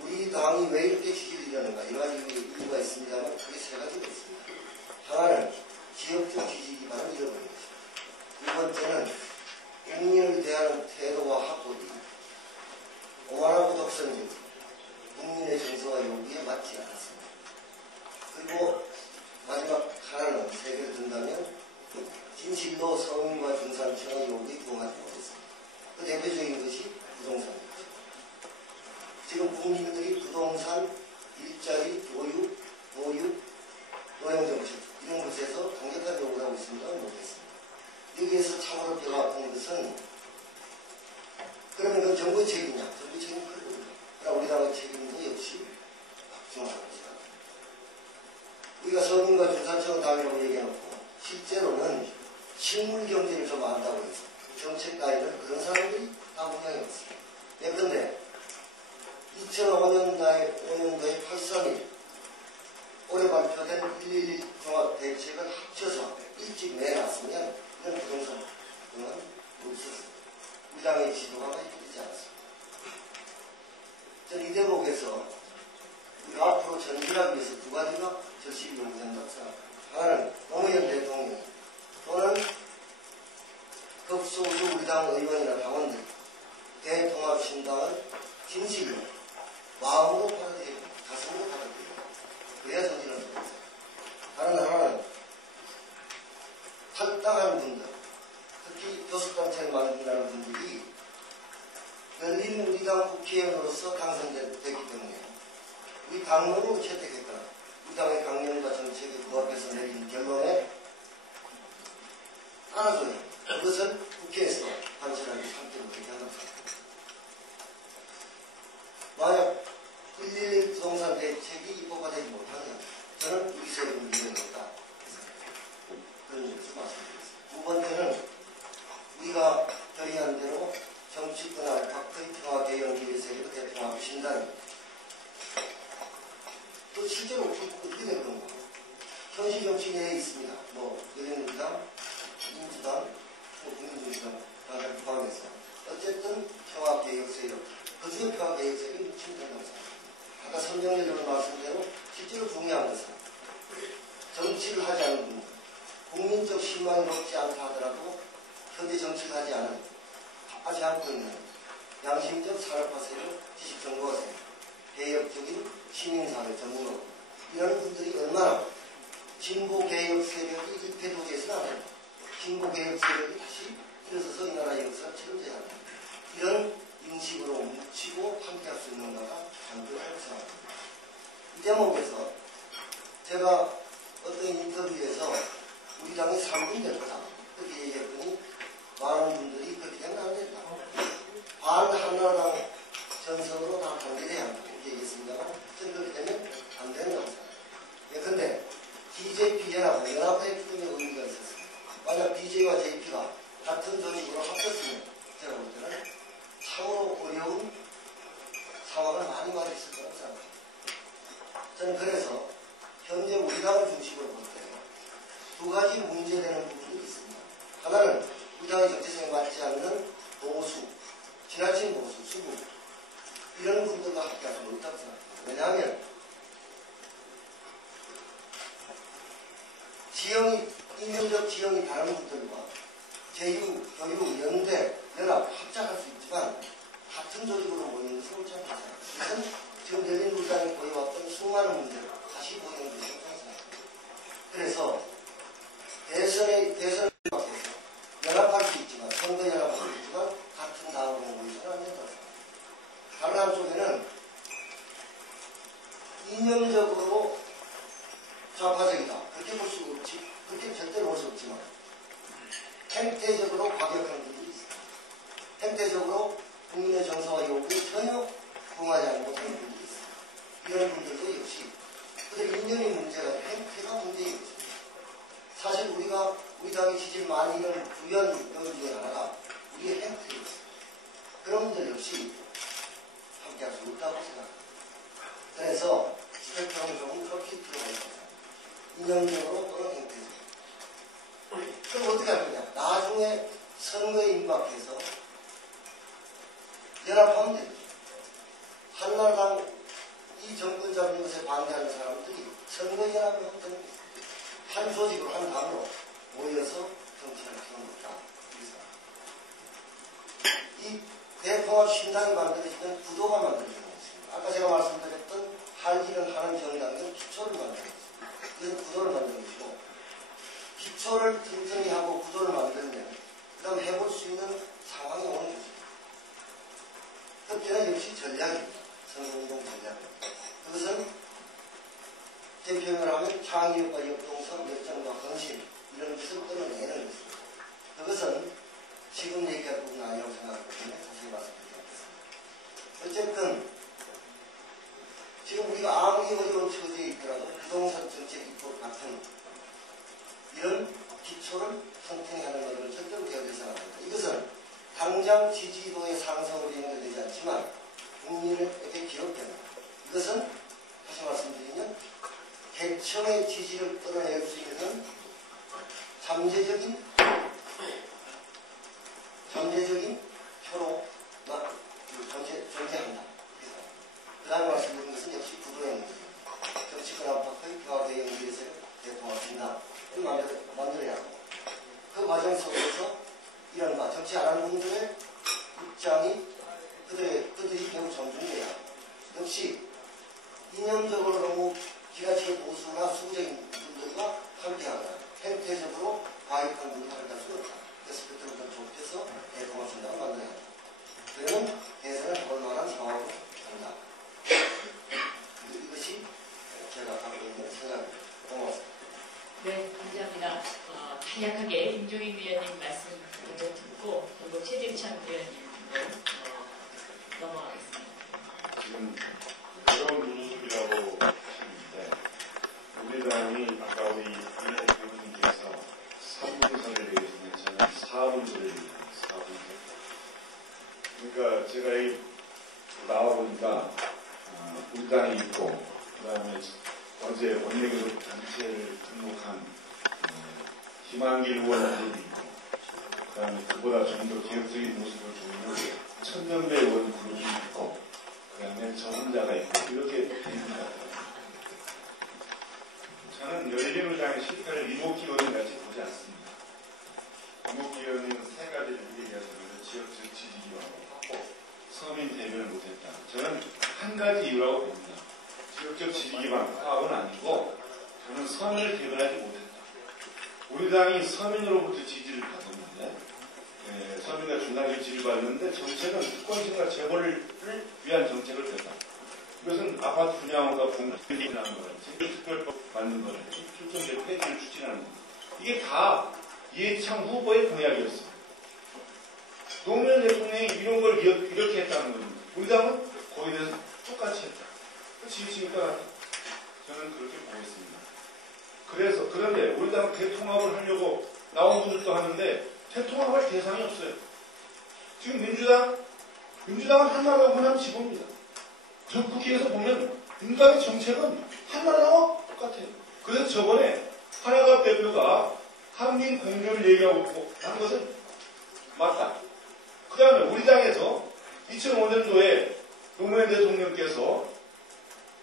우리 당이 왜 이렇게 지지를 이러는가 여러 가지 이유가 있습니다만 그게 세 가지가 있습니다. 하나는 지역적 지지 기반을 잃어버린 것입니다. 두 번째는 국민을 대하는 태도와 합법이 오만하고 독선적, 국민의 정서와 요구에 맞지 않았습니다. 그리고 마지막 하나는 세 개를 든다면 진실로 서민과 중산층의 요구에 부응하지 못했습니다. 그 대표적인 것이 부동산입니다. 지금 국민들이 부동산, 일자리, 교육, 보육, 노령정책 이런 것에서 강력한 요구를 하고 있습니다. 못했습니다. 여기에서 참으로 뼈가 아픈 것은 그러면 그건 정부의 책임이냐? 정부의 책임은 그렇거든요. 그러나 우리 당의 책임도 역시 중요한 것이다. 우리가 서민과 중산층을 당이라고 얘기해놓고 실제로는 실물 경제를 좀 안다고 해서 정책 따위는 그런 사람들이 다 모양이 없습니다. 예컨대 2005년도에 8.3일 올해 발표된 111 종합대책을 합쳐서 일찍 내놨으면 이런 부동산 등은 없었습니다. 우리 당의 지도가 되지 않았습니다. 저는 이 대목에서 우리가 앞으로 전진하기 위해서 두 가지가 절실히 요구된다고 생각합니다. 하나는 노무현 대통령이 또는 극소수 우리 당 의원이나 당원들이 대통합신당을 진실로 마음으로 받아들이고 가슴으로 받아들이고 그래야 전진할 수 있습니다. 다른 하나는 탈당한 분들, 특히 교섭단체를 만든다는 분들이 열린 우리 당 국회의원으로서 당선됐기 때문에 우리 당론을 채택했거나 우리 당의 강령과 정책에 부합해서 내린 결론에 따라줘야 그것을 국회에서 반전하기 상태로 되게 하는 겁니다. 만약 111 부동산 대책이 입법화되지 못하면 저는 우리 세력을 이용했다. 그런 점에서 말씀드리겠습니다. 두 번째는 우리가 결의한 대로 정치권 안팎의 평화개혁 미래세력의 대통합 신단입니다. 또 실제로 어떻게 된 건가? 현실 정치 내에 있습니다. 열린우리당, 민주당, 국민민주당 당을 포함해서 어쨌든 평화개혁 세력, 그중에 평화개혁 세력이 묻힌다고 생각합니다. 아까 선정열 의원 말씀대로 실제로 중요한 것은 정치를 하지 않은 분들, 국민적 신망이 높지 않다 하더라도 현재 정치를 하지 않은, 하지 않고 있는 양심적 산업화 세력, 지식정보화 세력, 개혁적인 시민사회 전문업 이런 분들이 얼마나 진보개혁 세력이 입회도에서는 안 된다. 진보개혁 세력이 다시 일어서서 이 나라의 역사를 책임져야 한다. 이런 인식으로 뭉치고 함께할 수 있는가가 간절하다고 생각합니다. 이 대목에서 제가 어떤 인터뷰에서 우리 당이 3분 될 거다 그렇게 얘기했더니 많은 분들이 그렇게 되면 안 된다. 반한나라당 전선으로 다 단결해야 한다고 얘기했습니다만 저는 그렇게 되면 안 된다고 생각합니다. 그런데 BJP 연합은 연합했기 때문에 의미가 있었습니다. 만약 BJ와 JP가 같은 조직으로 합쳤으면 제가 볼 때는 참으로 어려운 상황을 많이 맞았을 거라고 생각합니다. 저는 그래서 현재 우리 당을 중심으로 볼 때 두 가지 문제되는 부분이 있습니다. 하나는 우리 당의 정체성에 맞지 않는 보수, 지나친 보수, 수구 이런 분들과 함께할 수 없다고 생각합니다. 왜냐하면 지형이, 인종적 지형이 다른 분들과 제휴, 교육, 연대, 연합, 합작할 수 있지만 같은 조직으로 모이는 것은 옳지 않다 생각합니다. 이것은 지금 열린우리당이 보여왔던 수많은 문제를 다시 보이는 것이 옳다고 생각합니다. 그래서 대선을 막해서 연합할 수 있지만, 선거 연합할 수 있지만 같은 당으로 모이서는 안 된다고 생각합니다. 다른 한쪽에는 이념적으로 좌파적이다. 그렇게 볼 수 없지. 그렇게 절대로 볼 수 없지만 행태적으로 과격한 분들이 있습니다. 행태적으로 국민의 정서와 요구에 전혀 부응하지 않는 못하는 분들이 있습니다. 이런 분들도 역시 그들 이념이 문제가 아니라 행태가 문제인 것입니다. 사실 우리 당의 지지를 많이 잃은 주요한 요인 중에 하나가 우리의 행태입니다. 그런 분들 역시 함께할 수 없다고 생각합니다. 그래서 스펙트럼을 조금 좁힐 필요가 있습니다. 이념적으로 또는 행태적으로. 그럼 어떻게 할 거냐? 나중에 선거에 임박해서 연합하면 되죠. 한나라당 이 정권 잡는 것에 반대하는 사람들이 선거 연합을 하면 되는 거죠. 한 조직으로, 한 당으로 모여서 정치할 필요는 없다. 이 대통합 신당이 만들어지면 구도가 만들어지는 것입니다. 아까 제가 말씀드렸던 할 일은 하는 정당은 기초를 만드는 것입니다. 그래서 구도를 만드는 것이고, 기초를 튼튼히 하고 구도를 만들면 그 다음 해볼 수 있는 상황이 오는 것입니다. 그때는 역시 전략입니다. 선거운동 전략입니다. 그것은 제 표현을 하면 창의력과 역동성, 열정과 헌신 이런 것을 끌어내는 것입니다. 그것은 지금 얘기할 부분은 아니라고 생각하기 때문에 자세히 말씀드리겠습니다. 어쨌든 지금 우리가 아무리 어려운 처지에 있더라도 부동산 정책 입법 같은 이런 기초를 튼튼히 하는 것을 절대로 기억해서는 안 됩니다. 이것은 당장 지지도의 상승으로 연결되지 않지만 국민에게 기록됩니다. 이것은 다시 말씀드리면 대청의 지지를 끌어낼 수 있는 잠재적인 표로 존재한다. 그 다음에 말씀드린 것은 역시 구도의 문제입니다. 정치권 안팎의 평화의 연기에서 대통합신당을 만들어야 하고 그 과정 속에서 이런 정치 안 하는 분들의 입장이 그들이 매우 존중돼야 하고 역시 이념적으로 너무 지나치게 보수나 수구적인 분들과 함께하거나 행태적으로 과격한 분들과 함께할 수는 없다. 그래서 스펙트럼을 좁혀서 대통합신당을 만들어야 한다. 그러면 대선을 해볼 만한 상황으로 간다. 이것이 제가 갖고 있는 생각입니다. 고맙습니다. 네, 감사합니다. 간략하게 김종인 위원님 말씀 듣고 그리고 최재창 위원님으로 넘어가겠습니다. 지금 그런 모습이라고 하시는데 우리 당이 아까 우리 이모 교수님께서 3분 소리를 얘기했는데 저는 4분 소리를 얘기합니다. 4분 소리. 그러니까 제가 여기 나와보니까 우리 당이 있고 그 다음에 어제 원내교섭 단체를 등록한 김한길 의원들이 있고 그 다음에 그보다 좀 더 개혁적인 모습을 보이는 천년배 의원 그룹이 있고 그 다음에 저 혼자가 있고 이렇게 됩니다. 저는 열린우리당의 실패를 이모기 의원님 같이 보지 않습니다. 이모기 의원님은 세 가지를 얘기하셨는데 지역적 지지기반으로 확보, 서민 대변을 못했다. 저는 한 가지 이유라고 봅니다. 지역적 지지 기반 파업은 아니고 저는 서민을 대변하지 못했다. 우리 당이 서민으로부터 지지를 받았는데 서민과 중간에 지지를 받았는데 정책은 특권층과 재벌을 위한 정책을 냈다. 이것은 아파트 분양과 공급을 하는 거랄지 특별법 만든 거랄지 출전제 폐지를 추진하는 거. 이게 다 이해창 후보의 공약이었습니다. 노무현 대통령이 이런 걸 이렇게 했다는 겁니다. 우리 당은 거기에 대해서 똑같이 했다. 지지층이 떠났다. 저는 그렇게 보고 있습니다. 그런데 우리 당은 대통합을 하려고 나온 분들도 하는데 대통합할 대상이 없어요. 지금 민주당은 한나라가 호남 지부입니다. 전국기에서 보면 민주당의 정책은 한나라와 똑같아요. 그래서 저번에 하나갑 대표가 한민 공조를 얘기하고 한 것은 맞다. 그 다음에 우리 당에서 2005년도에 노무현 대통령께서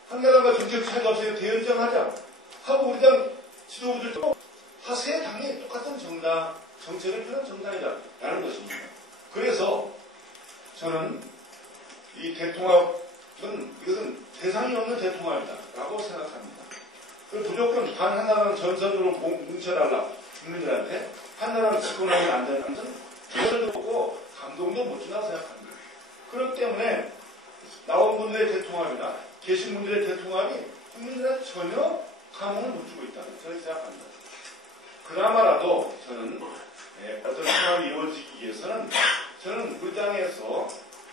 한나라가 정책 차이가 없으니까 대연정하자 하고 우리 당 지도부들도 다 세 당이 똑같은 정책을 펴는 정당이다라는 것입니다. 그래서 저는 이 대통합은 이것은 대상이 없는 대통합이다라고 생각합니다. 그리고 무조건 단 하나라는 전선으로 뭉쳐달라 국민들한테 한나라는 집권하면 안 되는 것은 그거를 보고 감동도 못 준다고 생각합니다. 그렇기 때문에 나온 분들의 대통합이나 계신 분들의 대통합이 국민들한테 전혀 감흥을 못 주고 있다고 저는 생각합니다. 그나마라도 저는 어떤 상황이 이루어지기 위해서는 저는 우리 당에서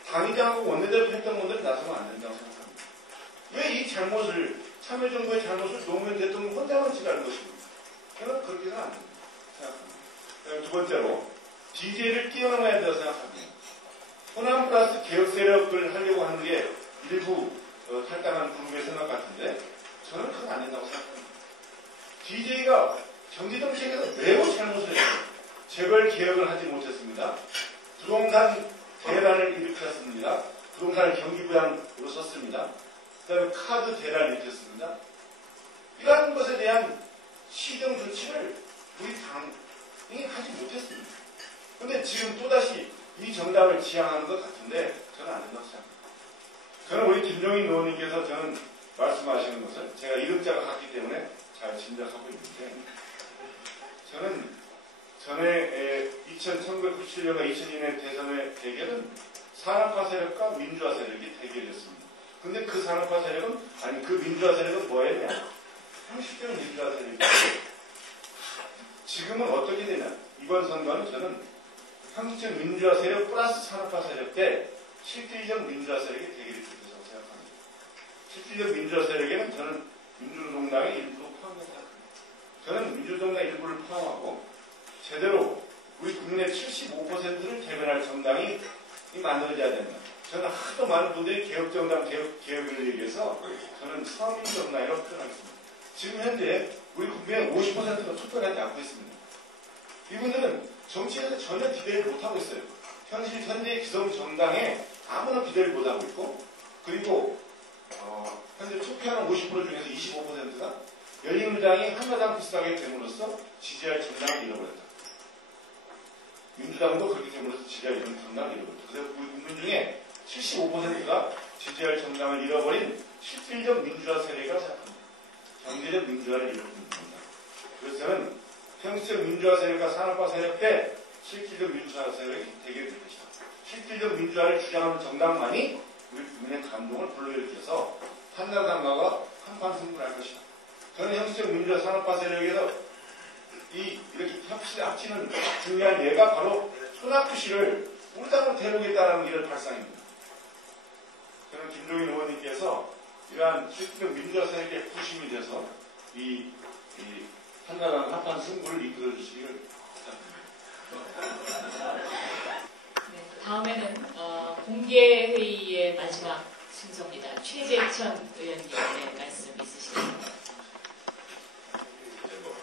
당의장하고 원내대표 했던 분들이 나서면 안 된다고 생각합니다. 왜 이 잘못을 참여정부의 잘못을 노무현 대통령 혼자만 지라는 것입니다. 저는 그렇게는 안 된다고 생각합니다. 두 번째로 DJ를 뛰어넘어야 된다고 생각합니다. 호남 플러스 개혁 세력을 하려고 하는 게 일부 탈당한 그룹의 생각 같은데 저는 그건 안 된다고 생각합니다. DJ가 경제정책에서 매우 잘못을 했어요. 재벌 개혁을 하지 못했습니다. 부동산 대란을 일으켰습니다. 부동산을 경기부양으로 썼습니다. 그 다음에 카드 대란을 일으켰습니다. 이러한 것에 대한 시정 조치를 우리 당이 하지 못했습니다. 그런데 지금 또다시 이 정당을 지향하는 것 같은데 저는 안 된다고 생각합니다. 저는 우리 김종인 의원님께서 저는 말씀하시는 것을 제가 이름자가 같기 때문에 잘 짐작하고 있는데 저는 전에 1997년과 2002년 대선의 대결은 산업화 세력과 민주화 세력이 대결이었습니다. 근데 그 산업화 세력은 아니 그 민주화 세력은 뭐였냐? 형식적인 민주화 세력이죠. 지금은 어떻게 되냐? 이번 선거는 저는 형식적 민주화 세력 플러스 산업화 세력 때 실질적 민주화 세력이 대결이 된다고 생각합니다. 실질적 민주화 세력에는 저는 민주노동당의 일부로 포함된다. 저는 민주노동당 일부를 포함하고 제대로 우리 국민의 75%를 대변할 정당이 만들어져야 된다. 저는 하도 많은 분들이 개혁정당, 개혁을 얘기해서 저는 서민정당이라고 표현하겠습니다. 지금 현재 우리 국민의 50%가 투표하지 않고 있습니다. 이분들은 정치에서 전혀 기대를 못하고 있어요. 현재 기성 정당에 아무나 기대를 못하고 있고 그리고 현재 투표하는 50% 중에서 25%가 열린민주당이 한나라당 비슷하게 됨으로써 지지할 정당을 잃어버렸다. 민주당도 그렇게 됨으로써 지지할 정당을 잃어버렸다. 그래서 우리 국민 중에 75%가 지지할 정당을 잃어버린 실질적 민주화 세력이라고 생각합니다. 경제적 민주화를 잃어버린 겁니다. 그래서 저는 형식적 민주화 세력과 산업화 세력 때 실질적 민주화 세력이 대결이 될 것이다. 실질적 민주화를 주장하는 정당만이 우리 국민의 감동을 불러일으켜서 한나라당과 한판 승부를 할 것이다. 저는 형식적 민주화 산업화 세력에서 이렇게 합치는 중요한 예가 바로 손학규 씨를 우리 당으로 데려오겠다는 일을 발상입니다. 저는 김종인 의원님께서 이러한 실질적 민주화 세력에 부심이 돼서 이 한나라당 한판 승부를 이끌어 주시기를 부탁드립니다. 네, 다음에는 공개회의의 마지막 순서입니다. 최재천 의원님의 말씀 있으십니까?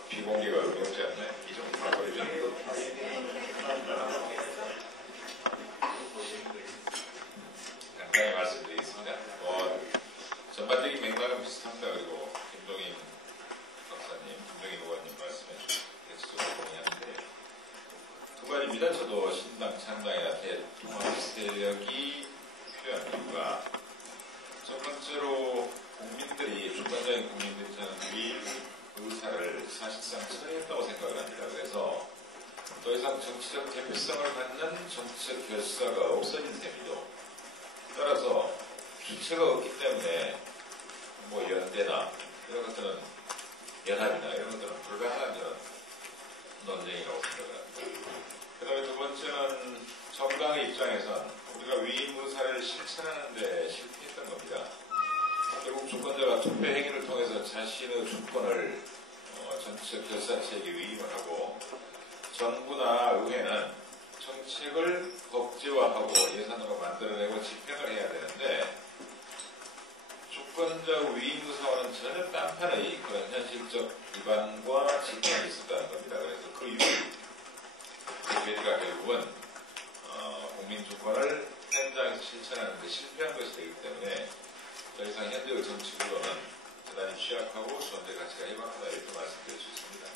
비공개가 어렵지 않나요? 이 정도 바꿔주는 간단히 말씀드리겠습니다. 전반적인 맥락은 비슷합니다. 그리고 김종인 박사님, 김종인 의원님 말씀에 대체적으로 동의하는데 두 가지입니다. 저도 신당 창당이나 대통합 세력이 역사가 없어진 셈이죠. 따라서 주체가 없기 때문에 뭐 연대나 이런 것들은 연합이나 이런 것들은 불가능한 이런 논쟁이라고 생각을 합니다. 그 다음에 두 번째는 정당의 입장에선 우리가 위임무 사례를 실천하는 데 실패했던 겁니다. 결국 주권자가 투표 행위를 통해서 자신의 주권을 정치적 결산체에게 위임을 하고 정부나 의회는 정책을 법제화하고 예산으로 만들어내고 집행을 해야 되는데 주권자 위임무 사원은 전혀 딴판의 그런 현실적 위반과 집행이 있었다는 겁니다. 그래서 그 이후 대회가 결국은 국민 주권을 현장에서 실천하는 데 실패한 것이 되기 때문에 더 이상 현재의 정치 구도는 대단히 취약하고 존재 가치가 희박하다 이렇게 말씀드릴 수 있습니다.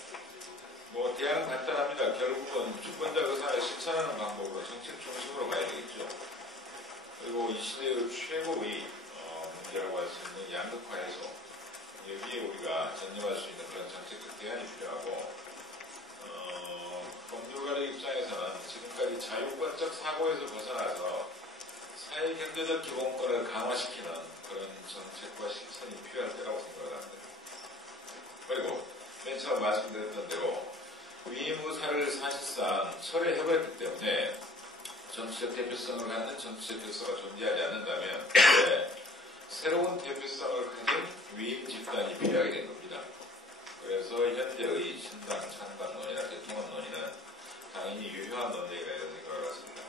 뭐 대안은 간단합니다. 결국은 주권자 의사를 실천하는 방법으로 정책 중심으로 가야 되겠죠. 그리고 이 시대의 최고의 문제라고 할 수 있는 양극화에서 여기에 우리가 전념할 수 있는 그런 정책적 대안이 필요하고 법률가의 입장에서는 지금까지 자유권적 사고에서 벗어나서 사회경제적 기본권을 강화시키는 그런 정책과 실천이 필요할 때라고 생각을 합니다. 그리고 맨 처음 말씀드렸던 대로 위임의사를 사실상 철회해버렸기 때문에 정치적 대표성을 갖는 정치적 결사가 존재하지 않는다면 새로운 대표성을 가진 위임 집단이 필요하게 된 겁니다. 그래서 현재의 신당, 찬당 논의나 대통령 논의는 당연히 유효한 논쟁이라 이런 생각을 갖습니다.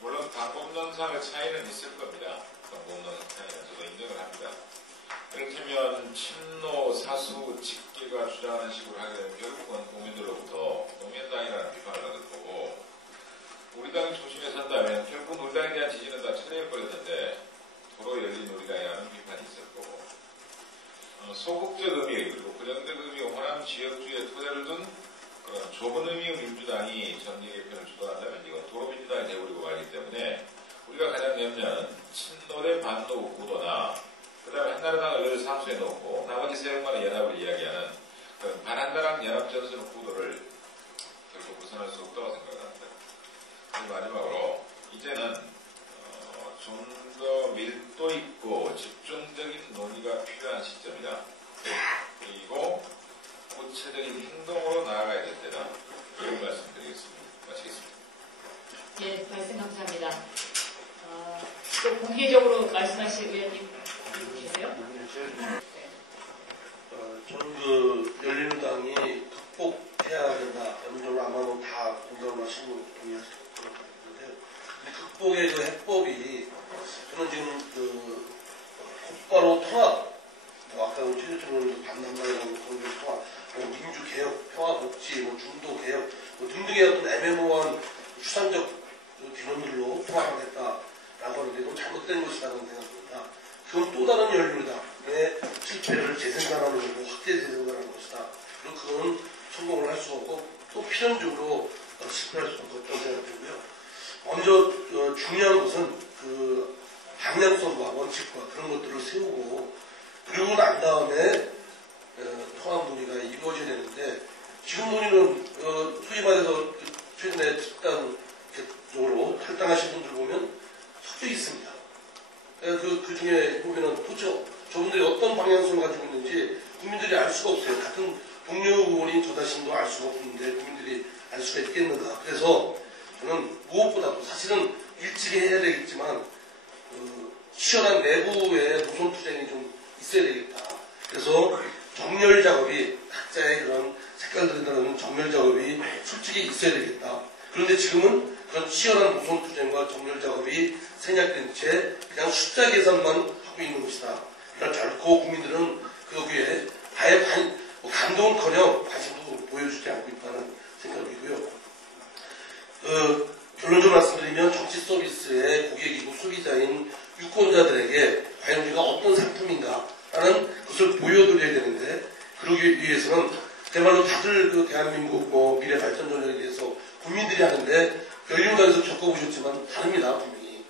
물론 방법론상의 차이는 있을 겁니다. 방법론상 차이는 저도 인정을 합니다. 이를테면 친노, 사수, 직계가 주장하는 식으로 하게 되면 결국은 국민들로부터 노무현당이라는 비판을 받을 거고 우리 당이 중심에 선다면 결국은 우리 당에 대한 지지는 다 철회해버렸는데 도로 열린 우리 당이라는 비판이 있을 거고 소극적 의미 그리고 부정적 의미 호남 지역주의에 토대를 둔 그런 좁은 의미의 민주당이 정계 개편을 주도한다면 이건 도로민주당이 되어버리고 말기 때문에 우리가 가장 염려하는 친노대 반노 구도나 그 다음에 한나라당을 늘 상수에 놓고 나머지 세력만의 연합을 이야기하는 그런 반한나라당 연합전선의 구도를 결국 벗어날 수 없다고 생각합니다. 그리고 마지막으로 이제는 좀 더 밀도 있고 집중적인 논의가 필요한 시점이다. 그리고 구체적인 행동으로 나아가야 될 때다. 이런 말씀드리겠습니다. 마치겠습니다. 예, 말씀 감사합니다. 또 공개적으로 말씀하실 의원님 계세요? 네. 저는 열린우당이 극복해야 된다. 여러분들 아마 다 공감을 하시고 동의하실 거라고 보는데요. 근데 극복의 그 해법이 저는 지금 곧바로 통합, 아까 최대통령 반남당이라는 그런 통합, 민주개혁, 평화복지, 중도개혁 등등의 어떤 애매모호한 추상적 개념들로 통합하겠다라고 하는데 너무 잘못된 것이라는 생각입니다. 그건 또 다른 열린우당의 실패를 재생산하는 거고 확대 재생산하는 것이다. 그리고 그건 성공을 할 수 없고 또 필연적으로 실패할 수 없다고 생각되고요. 먼저 중요한 것은 그 방향성과 원칙과 그런 것들을 세우고 그러고 난 다음에 통합 논의가 이루어져야 되는데 지금 논의는 소위 말해서 최근에 집단적으로 탈당하신 분들 보면 섞여 있습니다. 그 중에 보면은 도대체 저분들이 어떤 방향성을 가지고 있는지 국민들이 알 수가 없어요. 같은 동료 의원인 저 자신도 알 수가 없는데 국민들이 알 수가 있겠는가. 그래서 저는 무엇보다도 사실은 일찍이 해야 되겠지만 치열한 내부의 노선투쟁이 좀 있어야 되겠다. 그래서 정렬 작업이 각자의 그런 색깔들에 따른 정렬 작업이 솔직히 있어야 되겠다. 그런데 지금은 그런 치열한 노선투쟁과 정렬 작업이 생략된 채 그냥 숫자 계산만 하고 있는 것이다. 그러니까 결코 국민들은 거기에 아예 감동은커녕 관심도 보여주지 않고 있다는 생각이고요. 결론적으로 말씀드리면 정치 서비스의 고객이고 소비자인 유권자들에게 과연 우리가 어떤 상품인가라는 것을 보여드려야 되는데 그러기 위해서는 정말로 다들 대한민국 미래 발전 전략에 대해서 국민들이 하는데 열린우당에서 겪어보셨지만 다릅니다. 분명히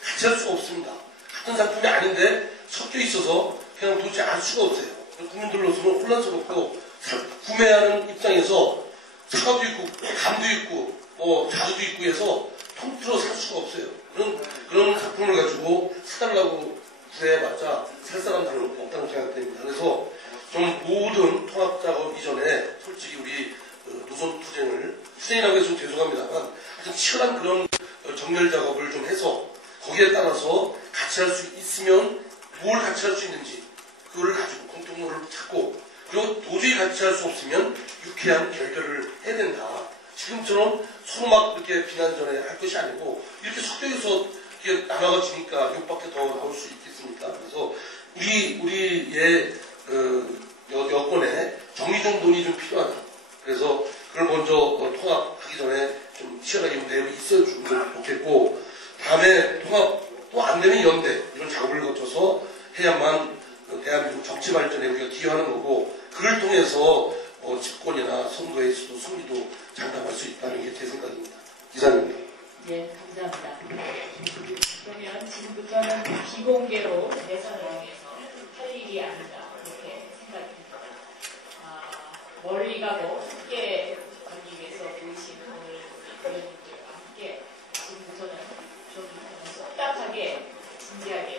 같이 할 수가 없습니다. 같은 상품이 아닌데 섞여 있어서 그냥 도대체 알 수가 없어요. 국민들로서는 혼란스럽고 구매하는 입장에서 사과도 있고 감도 있고 자두도 있고 해서 통틀어 살 수가 없어요. 그런 작품을 가지고 사달라고 구해봤자 살 사람들은 없다고 생각됩니다. 그래서 좀 모든 통합 작업 이전에 솔직히 우리 노선 투쟁이라고 해서 좀 죄송합니다만 하여튼 치열한 그런 정렬 작업을 좀 해서 거기에 따라서 같이 할 수 있으면 뭘 같이 할 수 있는지 그거를 가지고 공통점을 찾고 그리고 도저히 같이 할 수 없으면 유쾌한 결결을 해야 된다. 지금처럼 서로 막 이렇게 비난전에 할 것이 아니고 이렇게 섞여서 이렇게 나눠지니까 욕밖에 더 나올 수 있겠습니까? 그래서 우리의 여건에 정리정돈이 좀 필요하다. 그래서 그걸 먼저 통합하기 전에 좀 치열하게 내용이 있어주면 좋겠고 다음에 통합 또 안 되면 연대 이런 작업을 거쳐서 해야만 대한민국 정치 발전에 우리가 기여하는 거고 그걸 통해서 집권이나 선거에서도 승리도 장담할 수 있다는 게 제 생각입니다. 이상입니다. 네, 감사합니다. 그러면 지금부터는 비공개로 대선을 위해서 할 일이 아닌가 이렇게 생각이 듭니다. 멀리 가고 함께 가기 위해서 보이시는 오늘 의원님들과 함께 지금부터는 좀 솔직하게 진지하게